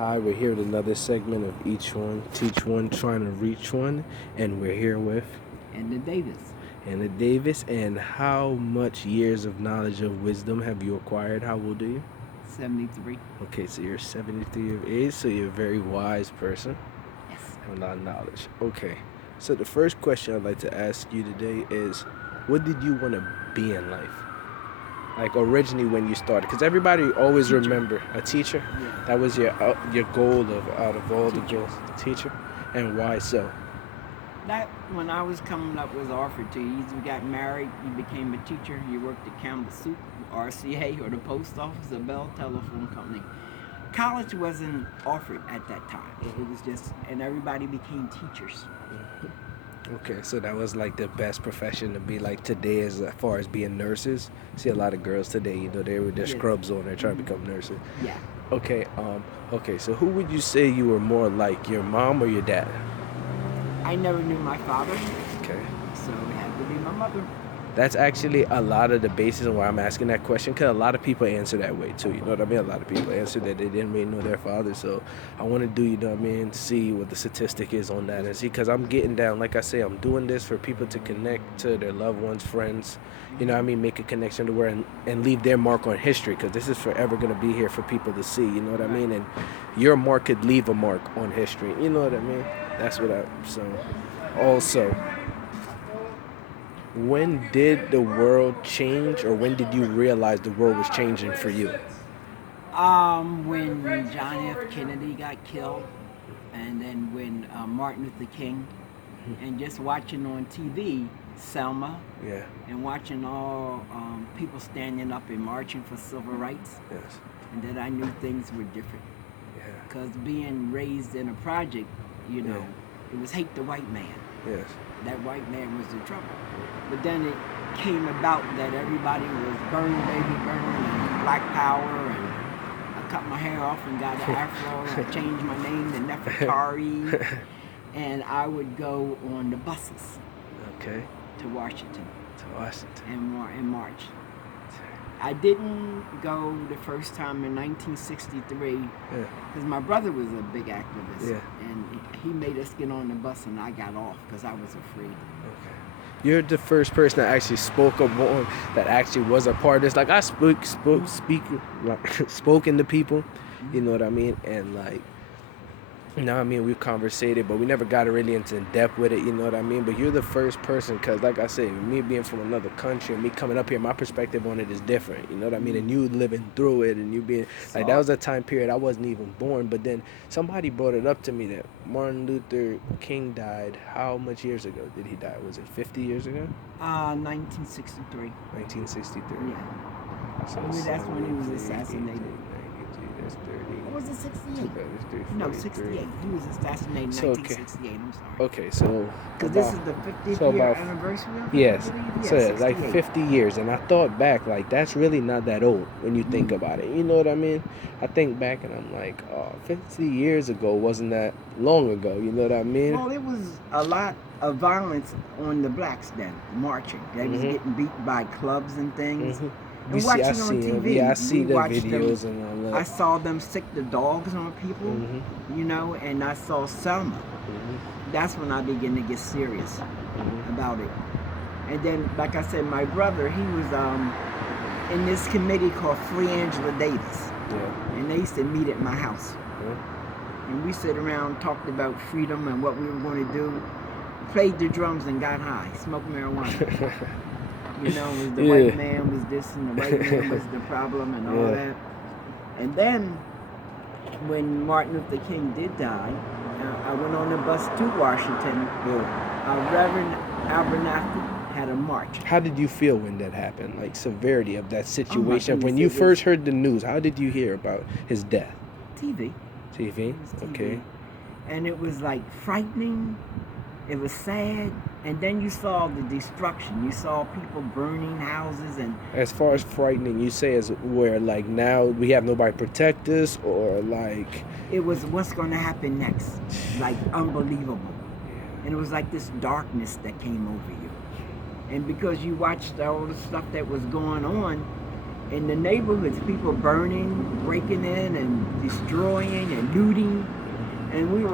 Hi, we're here with another segment of Each One Teach One Trying to Reach One, and we're here with And the Davis. Anna Davis. And how much years of knowledge of wisdom have you acquired? How old are you? 73. Okay, so you're 73 years of age, so you're a very wise person. Yes. Have a lot of knowledge. Okay, so the first question I'd like to ask you today is, what did you want to be in life? Like originally when you started, because everybody always Teacher. remember a teacher. Yeah. That was your goal of out of all the Teacher. goals, teacher. And why so? That, when I was coming up, was offered to you. You got married, you became a teacher, you worked at Campbell Soup, RCA, or the post office, or Bell Telephone Company. College wasn't offered at that time. It was just, and everybody became teachers. Okay, so that was like the best profession to be like today as far as being nurses. See a lot of girls today, they with their Yes. scrubs on, they're trying to become nurses. Yeah. Okay, so who would you say you were more like, your mom or your dad? I never knew my father, Okay. so it had to be my mother. That's actually a lot of the basis of why I'm asking that question, because a lot of people answer that way too, you know what I mean? A lot of people answer that they didn't really know their father, so I want to do, you know what I mean, see what the statistic is on that, and see, because I'm getting down, like I say, I'm doing this for people to connect to their loved ones, friends, you know what I mean, make a connection to where, and leave their mark on history, because this is forever going to be here for people to see, you know what I mean, and your mark could leave a mark on history, you know what I mean? That's what so, also, when did the world change, or when did you realize the world was changing for you? When John F. Kennedy got killed, and then when Martin Luther King, and just watching on TV, Selma, Yeah. and watching all people standing up and marching for civil rights, Yes. and that I knew things were different. Yeah. Because being raised in a project, Yeah. it was hate the white man. Yes. That white man was the trouble. But then it came about that everybody was burn, baby, burn, and black power, and I cut my hair off and got an afro, and I changed my name to Nefertari, and I would go on the buses Okay. to Washington To Washington. and march. I didn't go the first time in 1963 because my brother was a big activist, and he made us get on the bus, and I got off because I was afraid. Okay. You're the first person that actually spoke up on, that actually was a part of this. Like I spoken to people, you know what I mean, and like, you know what I mean, we've conversated, but we never got really into depth with it, you know what I mean? But you're the first person, because like I said, me being from another country and me coming up here, my perspective on it is different, you know what I mean? And you living through it, and you being, like, that was a time period I wasn't even born, but then somebody brought it up to me that Martin Luther King died, how much years ago did he die? Was it 50 years ago? 1963. 1963. Yeah. So Maybe that's when he was assassinated. That's 30. Or was it 68? 33, No, 68. He was assassinated in 1968. I'm sorry. Okay, so because this is the 50th year anniversary of it, yes, I believe? so Yeah, like 50 years, and I thought back, like, that's really not that old when you think about it, you know what I mean? I think back and I'm like, oh, 50 years ago wasn't that long ago, you know what I mean? Well, it was a lot of violence on the blacks then, marching. They was getting beat by clubs and things. And watching on TV. Yeah, I see the videos them, and all that. I saw them sick the dogs on people, and I saw Selma. That's when I began to get serious about it. And then, like I said, my brother, he was in this committee called Free Angela Davis. Yeah. And they used to meet at my house. And we sit around, talked about freedom and what we were going to do, played the drums and got high, smoked marijuana. Was the white man was this and the white man was the problem and all that. And then when Martin Luther King did die, I went on the bus to Washington. Reverend Abernathy had a march. How did you feel when that happened? Like, severity of that situation. When you goodness, first heard the news, how did you hear about his death? TV. TV? Okay. And it was like frightening. It was sad. And then you saw the destruction. You saw people burning houses. And as far as frightening, you say, as where, like, now we have nobody protect us, or like, it was what's going to happen next, like unbelievable. And it was like this darkness that came over you. And because you watched all the stuff that was going on in the neighborhoods, people burning, breaking in and destroying and looting.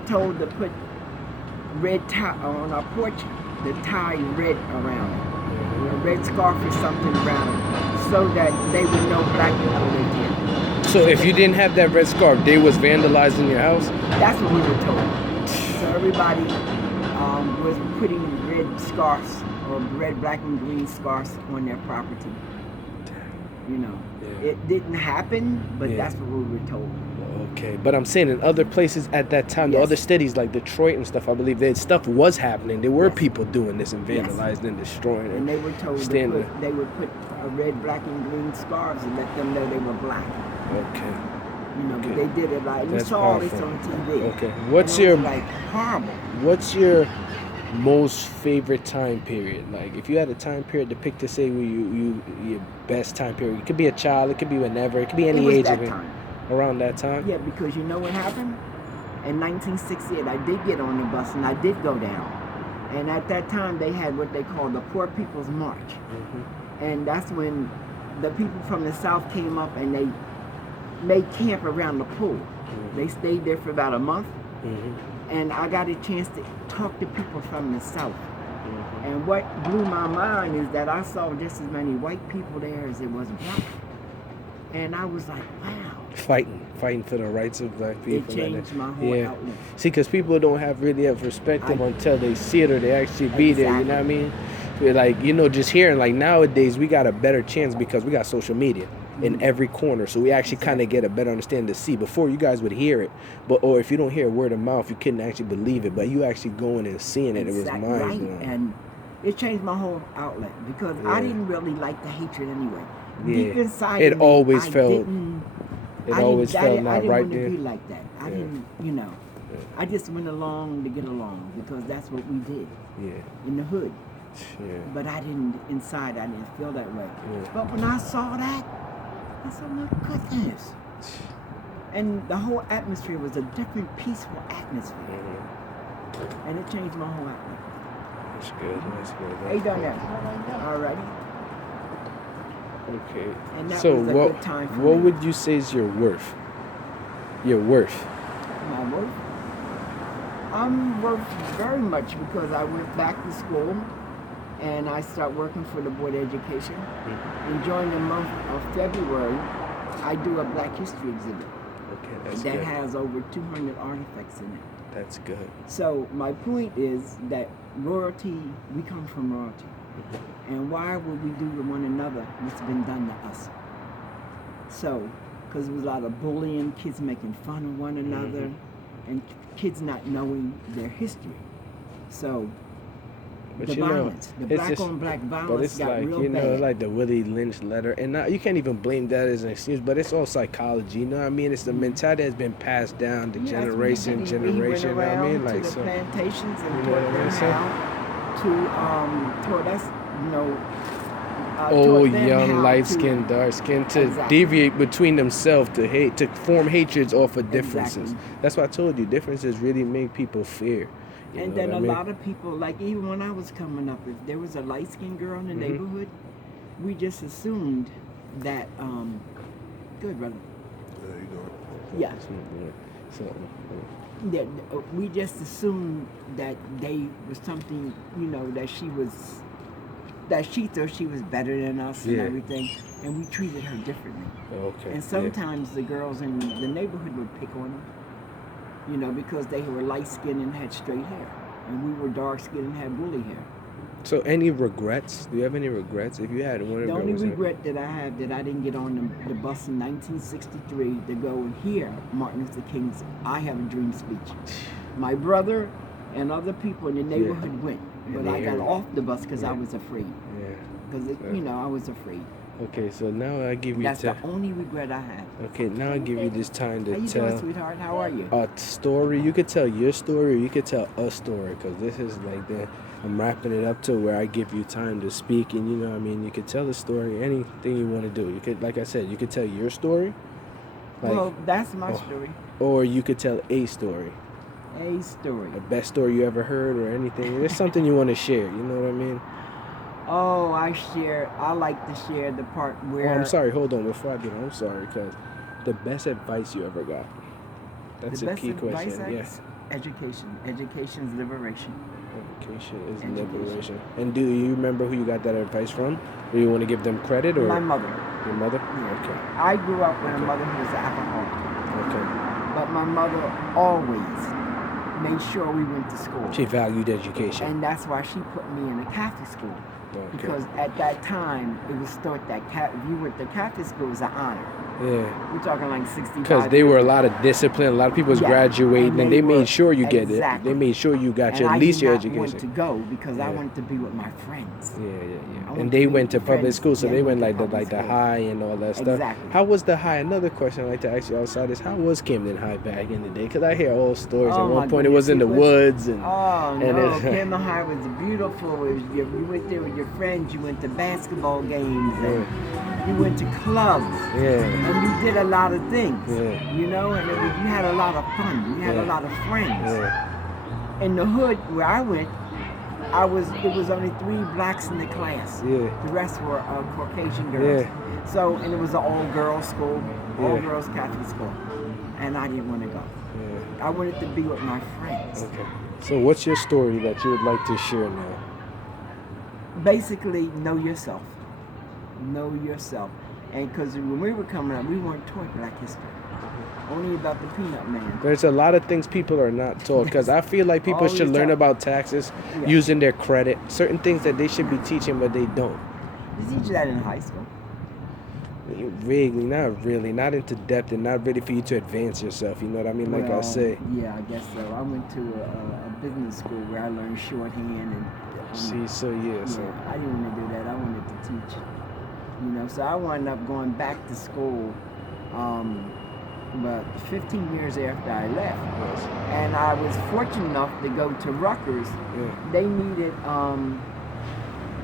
were told to put red tie on our porch, the tie red around it. A red scarf or something around it, so that they would know black people lived here. So if you didn't have that red scarf, they was vandalizing your house? That's what we were told. So everybody was putting red scarves or red, black, and green scarves on their property. You know, it didn't happen, but that's what we were told. Okay, but I'm saying in other places at that time, the other cities like Detroit and stuff, I believe that stuff was happening. There were people doing this and vandalizing and destroying. And they were told they would put a red, black, and green scarves and let them know they were black. Okay. You know, but they did it like, we saw all this on TV. Okay. What's your, like, horrible. What's your most favorite time period? Like, if you had a time period to pick to say your best time period, it could be a child, it could be whenever, it could be any age of it. Around that time? Yeah, because you know what happened? In 1968, I did get on the bus and I did go down. And at that time, they had what they called the Poor People's March. And that's when the people from the South came up and they made camp around the pool. They stayed there for about a month. And I got a chance to talk to people from the South. And what blew my mind is that I saw just as many white people there as it was black. And I was like, wow. Fighting for the rights of black people. It changed my whole outlook. See, because people don't have perspective until they see it or they actually be there, you know what I mean? Like, you know, just hearing, like nowadays we got a better chance because we got social media in every corner, so we actually kind of get a better understanding to see. Before, you guys would hear it, or if you don't hear word of mouth, you couldn't actually believe it, but you actually going and seeing it, it was mind-blowing. And it changed my whole outlet because I didn't really like the hatred anyway. Deep inside it of me, always felt not right there. I didn't want to be like that. I didn't, you know. I just went along to get along because that's what we did in the hood. But I didn't feel that way. But when I saw that, I said, my goodness. And the whole atmosphere was a different, peaceful atmosphere. And it changed my whole outlook. That's good. How you done that? All righty. Okay. And that so was a good time for what me. would you say is your worth? Your worth? My worth? I'm worth very much because I went back to school and I started working for the Board of Education. And during the month of February, I do a Black History exhibit. Okay, that's that good. has over 200 artifacts in it. That's good. So my point is that royalty, we come from royalty. And why would we do to one another what's been done to us? So, because there was a lot of bullying, kids making fun of one another, and kids not knowing their history. So, but the violence, the black on black violence got real bad. But it's like, you know, like the Willie Lynch letter, and now you can't even blame that as an excuse, but it's all psychology, you know what I mean? It's the mentality that's been passed down to generation, you know what I mean? Like, to the plantations and you know taught them how to, taught us, you know, old, young, light-skinned, dark-skinned, to deviate between themselves, to hate, to form hatreds off of differences. That's why I told you, differences really make people fear. And then a lot of people, like even when I was coming up, if there was a light-skinned girl in the neighborhood, we just assumed that, good brother. Yeah. Yeah, we just assumed that they was something, you know, that she thought she was better than us and everything, and we treated her differently. Okay. And sometimes the girls in the neighborhood would pick on her, you know, because they were light-skinned and had straight hair, and we were dark-skinned and had woolly hair. So any regrets? Do you have any regrets? If you had one, the only regret that I have that I didn't get on the bus in 1963 to go and hear Martin Luther King's "I Have a Dream" speech. My brother and other people in the neighborhood went, but I got off the bus because I was afraid. Because you know, I was afraid. Okay, so now I give you. That's the only regret I have. Okay, now I give you this time to How you tell. doing, sweetheart? How are you? A story. You could tell your story, or you could tell a story. Because this is like I'm wrapping it up to where I give you time to speak, and you know what I mean. You could tell the story, anything you want to do. You could, like I said, you could tell your story. Like, well, that's my story. Or you could tell a story. A story. The best story you ever heard, or anything. There's something you want to share. You know what I mean? Oh, I like to share the part where... Oh, I'm sorry. Hold on. Before I do that, I'm sorry. Because the best advice you ever got. That's a key question. Yeah. Education. Education's liberation. Education is Education. liberation. And do you remember who you got that advice from? Do you want to give them credit or My mother. your mother? Yeah. Okay. I grew up with a mother who was an alcoholic. Okay. But my mother always made sure we went to school. She valued education. And that's why she put me in a Catholic school. Okay. Because at that time, it was thought that if you went to Catholic school, it was an honor. Yeah. We're talking like 65. Because they were a lot of discipline. A lot of people was graduating, and they made sure you get it. They made sure you got at least your education. I wanted to go because I wanted to be with my friends. Yeah. And they went to public school, so they went like the high and all that stuff. Exactly. How was the high? Another question I'd like to ask you outside is, how was Camden High back in the day? Because I hear all stories. At one point, it was in the woods. And Camden High was beautiful. You went there with your friends. You went to basketball games. And you went to clubs. Yeah. And you did a lot of things. Yeah. You know, and you had a lot of fun. You had a lot of friends. Yeah. In the hood where I went, it was only 3 blacks in the class. Yeah. The rest were Caucasian girls. Yeah. So, and it was an all-girls school, all-girls Catholic school. And I didn't want to go. Yeah. I wanted to be with my friends. Okay. So what's your story that you would like to share now? Basically, know yourself. Know yourself. And because when we were coming up, we weren't taught Black history. Only about the Peanut Man. There's a lot of things people are not taught, because I feel like people should learn about taxes, using their credit, certain things that they should be teaching, but they don't. They teach that in high school. Vaguely, not really, not into depth, and not ready for you to advance yourself. You know what I mean? Like I say. Yeah, I guess so. I went to a business school where I learned shorthand and. So I didn't want to do that. I wanted to teach. You know, so I wound up going back to school. But 15 years after I left, and I was fortunate enough to go to Rutgers. They needed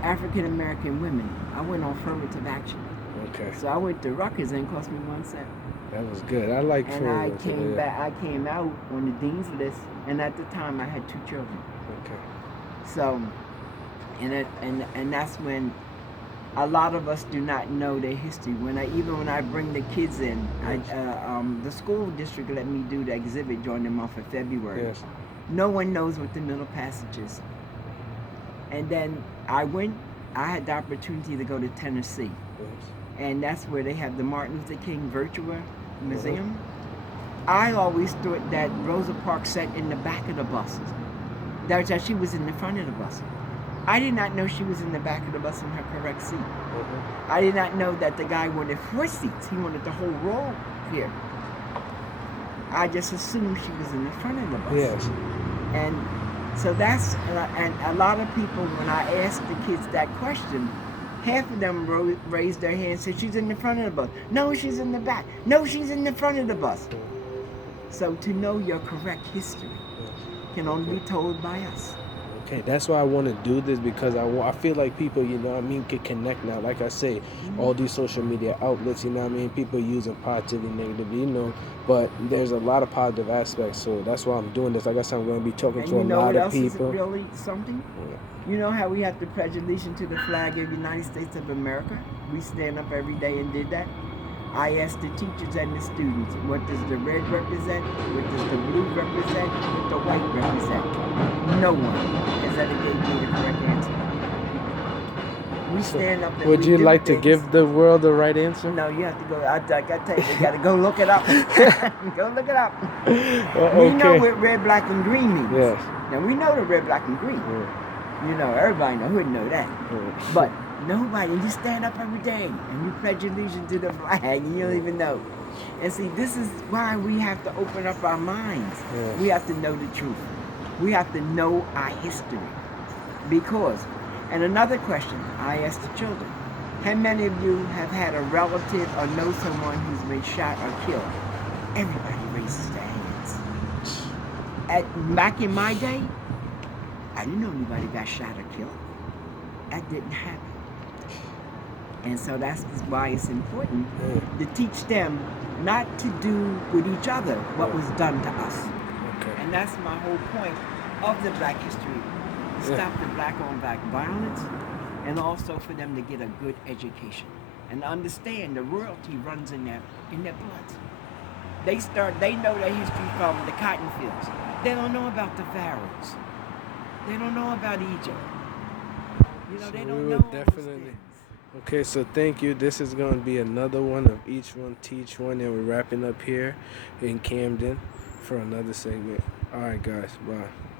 African American women. I went on affirmative action. Okay. So I went to Rutgers, and it cost me 1 cent. That was good. I like. And I came back. I came out on the dean's list, and at the time I had 2 children. Okay. So, and that's when. A lot of us do not know their history. When I bring the kids in, the school district let me do the exhibit during the month of February. Yes. No one knows what the Middle Passage is. And then I had the opportunity to go to Tennessee. Yes. And that's where they have the Martin Luther King Virtual Museum. I always thought that Rosa Parks sat in the back of the buses. That she was in the front of the bus. I did not know she was in the back of the bus in her correct seat. I did not know that the guy wanted 4 seats. He wanted the whole row here. I just assumed she was in the front of the bus. Yes. And so and a lot of people, when I asked the kids that question, half of them raised their hand and said, she's in the front of the bus. No, she's in the back. No, she's in the front of the bus. So to know your correct history can only be told by us. Okay, that's why I want to do this, because I feel like people, you know what I mean, can connect now. Like I say, all these social media outlets, you know what I mean, people using positively, negatively, you know, but there's a lot of positive aspects, so that's why I'm doing this. Like I said, I'm going to be talking to a lot of people. And you know what else is really something? Yeah. You know how we have to pledge allegiance to the flag of the United States of America? We stand up every day and did that. I asked the teachers and the students, what does the red represent? What does the blue represent? What the white represent? No one has ever gave me the correct answer. We stand up and would you like to give the world the right answer? No, you have to go. I got to tell you, you got to go look it up. Go look it up. We know what red, black, and green means. Yes. Now, we know the red, black, and green. Yeah. You know, everybody in the hood know that. Yeah. But nobody, you stand up every day and you pledge allegiance to the flag and you don't even know. And see, this is why we have to open up our minds. Yeah. We have to know the truth. We have to know our history. Because, and another question I asked the children, how many of you have had a relative or know someone who's been shot or killed? Everybody raises their hands. Back in my day, I didn't know anybody got shot or killed. That didn't happen. And so that's why it's important to teach them not to do with each other what was done to us. Okay. And that's my whole point of the Black history. Stop the black on black violence, and also for them to get a good education. And understand the royalty runs in their blood. They know their history from the cotton fields. They don't know about the pharaohs. They don't know about Egypt. You know, So they we don't will know all those definitely. things. Okay, so thank you. This is going to be another one of Each One Teach One, and we're wrapping up here in Camden for another segment. All right, guys. Bye.